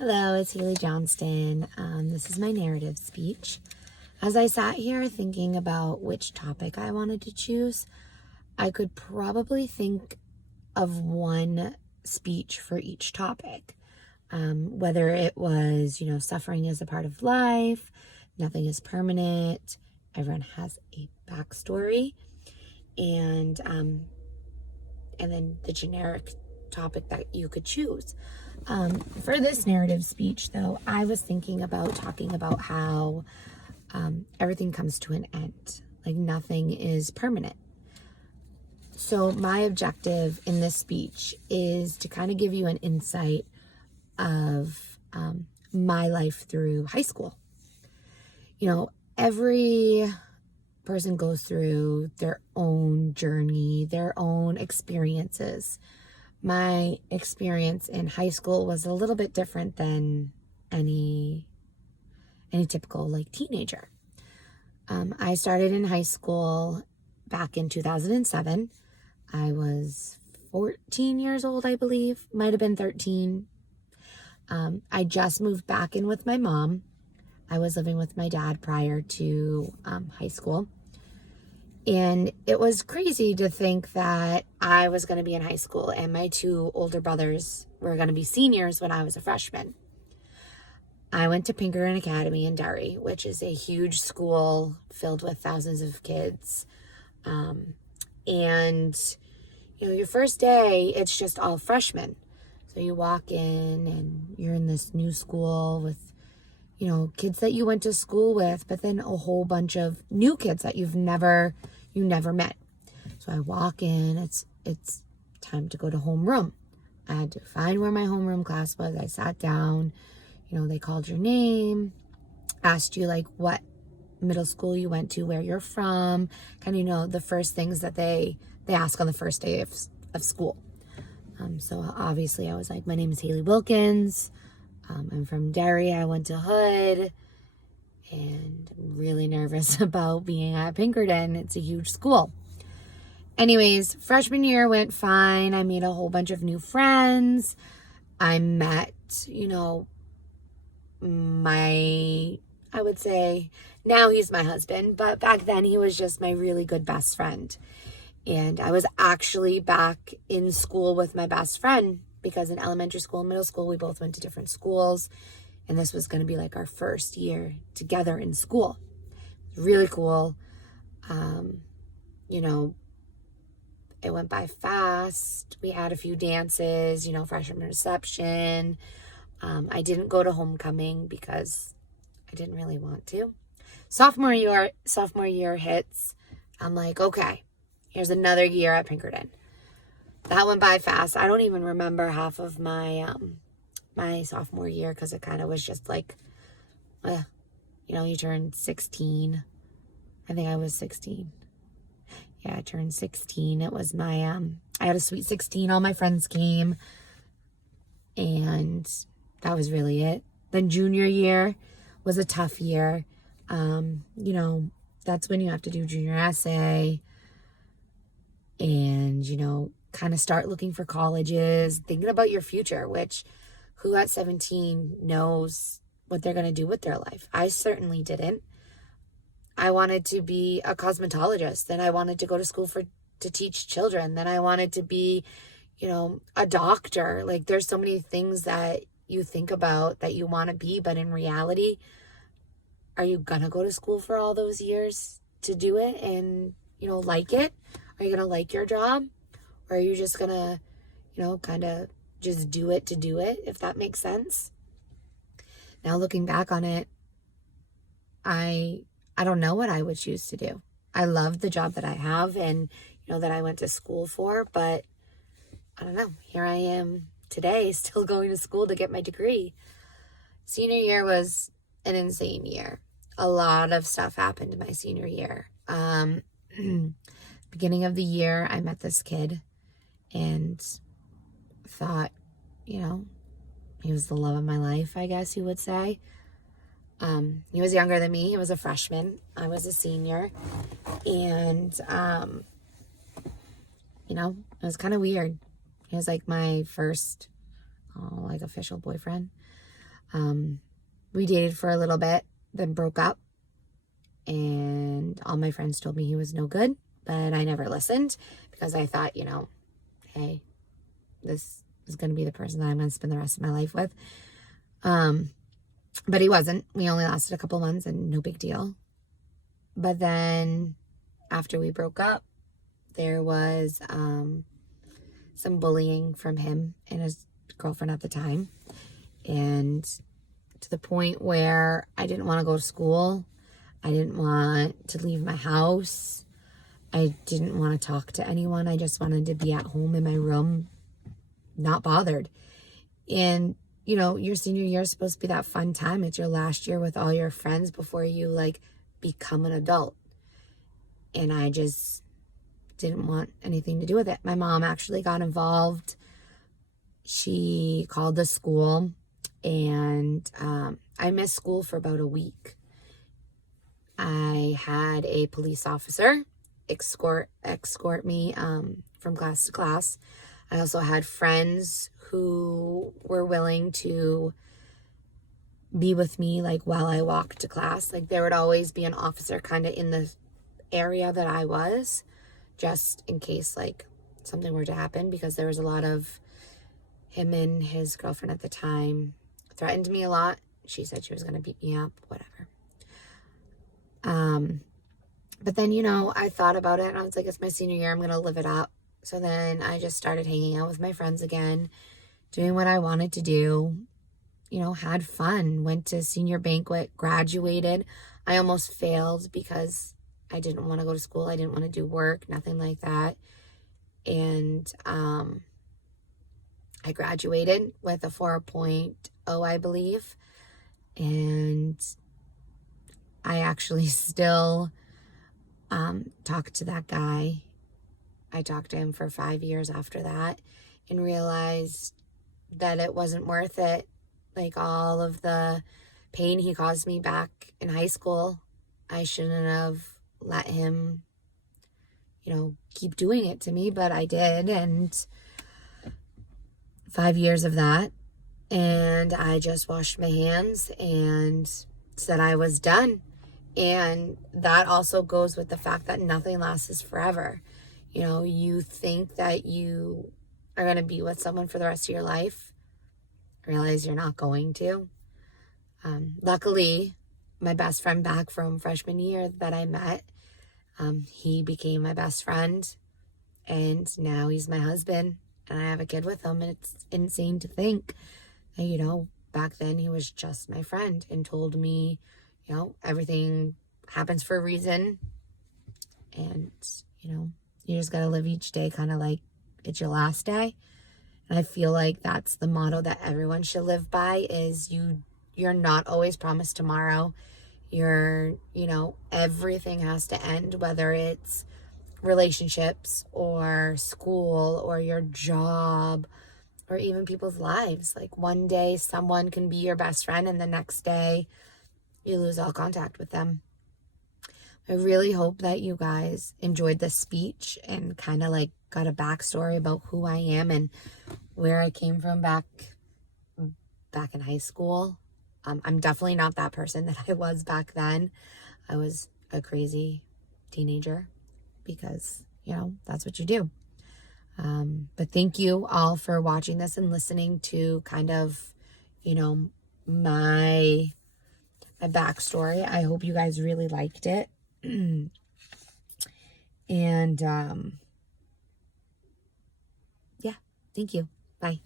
Hello, it's Haley Johnston. This is my narrative speech. As I sat here thinking about which topic I wanted to choose, I could probably think of one speech for each topic. Whether it was, suffering is a part of life, nothing is permanent, everyone has a backstory, and then the generic topic that you could choose. For this narrative speech, though, I was thinking about talking about how everything comes to an end, like nothing is permanent. So my objective in this speech is to kind of give you an insight of my life through high school. Every person goes through their own journey, their own experiences. My experience in high school was a little bit different than any typical teenager. I started in high school back in 2007. I was 14 years old, I believe. Might have been 13. I just moved back in with my mom. I was living with my dad prior to high school. And it was crazy to think that I was going to be in high school and my two older brothers were going to be seniors when I was a freshman. I went to Pinkerton Academy in Derry, which is a huge school filled with thousands of kids. Your first day, it's just all freshmen. So you walk in and you're in this new school with, kids that you went to school with, but then a whole bunch of new kids that you never met. So I walk in, it's time to go to homeroom. I had to find where my homeroom class was. I sat down, they called your name, asked you what middle school you went to, where you're from, kind of, the first things that they ask on the first day of school. So obviously I was like, my name is Haley Wilkins. I'm from Derry. I went to Hood, and I'm really nervous about being at Pinkerton. It's a huge school. Anyways, freshman year went fine. I made a whole bunch of new friends. I met, I would say now he's my husband, but back then he was just my really good best friend. And I was actually back in school with my best friend because in elementary school and middle school, we both went to different schools. And this was going to be our first year together in school. Really cool. It went by fast. We had a few dances, freshman reception. I didn't go to homecoming because I didn't really want to. Sophomore year hits. I'm like, okay, here's another year at Pinkerton. That went by fast. I don't even remember half of my sophomore year because it kind of was just you turned 16. I think I was 16. Yeah, I turned 16. It was my, I had a sweet 16. All my friends came. And that was really it. Then junior year was a tough year. That's when you have to do junior essay. And, kind of start looking for colleges, thinking about your future, which who at 17 knows what they're going to do with their life? I certainly didn't. I wanted to be a cosmetologist. Then I wanted to go to school to teach children. Then I wanted to be, a doctor. There's so many things that you think about that you want to be, but in reality, are you going to go to school for all those years to do it and, like it? Are you going to like your job? Or are you just going to, kind of just do it to do it, if that makes sense? Now looking back on it, I don't know what I would choose to do. I love the job that I have and, that I went to school for, but I don't know. Here I am today, still going to school to get my degree. Senior year was an insane year. A lot of stuff happened in my senior year. Beginning of the year, I met this kid and thought, he was the love of my life, I guess you would say. He was younger than me. He was a freshman. I was a senior. And, it was kind of weird. He was my first, official boyfriend. We dated for a little bit, then broke up. And all my friends told me he was no good, but I never listened because I thought, hey, this is going to be the person that I'm going to spend the rest of my life with. But he wasn't. We only lasted a couple months and no big deal. But then after we broke up, there was some bullying from him and his girlfriend at the time. And to the point where I didn't want to go to school. I didn't want to leave my house. I didn't want to talk to anyone. I just wanted to be at home in my room, not bothered. And, your senior year is supposed to be that fun time. It's your last year with all your friends before you, become an adult. And I just didn't want anything to do with it. My mom actually got involved. She called the school, and I missed school for about a week. I had a police officer escort me from class to class. I also had friends who were willing to be with me while I walked to class. There would always be an officer kind of in the area that I was, just in case something were to happen, because there was a lot of him and his girlfriend at the time threatened me a lot. She said she was going to beat me up, whatever. But then, I thought about it and I was like, it's my senior year. I'm going to live it up. So then I just started hanging out with my friends again, doing what I wanted to do, had fun, went to senior banquet, graduated. I almost failed because I didn't want to go to school. I didn't want to do work, nothing like that. And, I graduated with a 4.0, I believe. And I actually still talked to that guy. I talked to him for 5 years after that and realized that it wasn't worth it. All of the pain he caused me back in high school, I shouldn't have let him, keep doing it to me, but I did. And 5 years of that. And I just washed my hands and said I was done. And that also goes with the fact that nothing lasts forever. You think that you are going to be with someone for the rest of your life. Realize you're not going to. Luckily, my best friend back from freshman year that I met, he became my best friend. And now he's my husband. And I have a kid with him. And it's insane to think that, back then he was just my friend and told me, everything happens for a reason. And, you just got to live each day kind of like it's your last day. And I feel like that's the motto that everyone should live by is you're not always promised tomorrow. Everything has to end, whether it's relationships or school or your job or even people's lives. One day someone can be your best friend and the next day you lose all contact with them. I really hope that you guys enjoyed this speech and kind of got a backstory about who I am and where I came from back in high school. I'm definitely not that person that I was back then. I was a crazy teenager because, that's what you do. But thank you all for watching this and listening to kind of, my backstory. I hope you guys really liked it. And, yeah, thank you. Bye.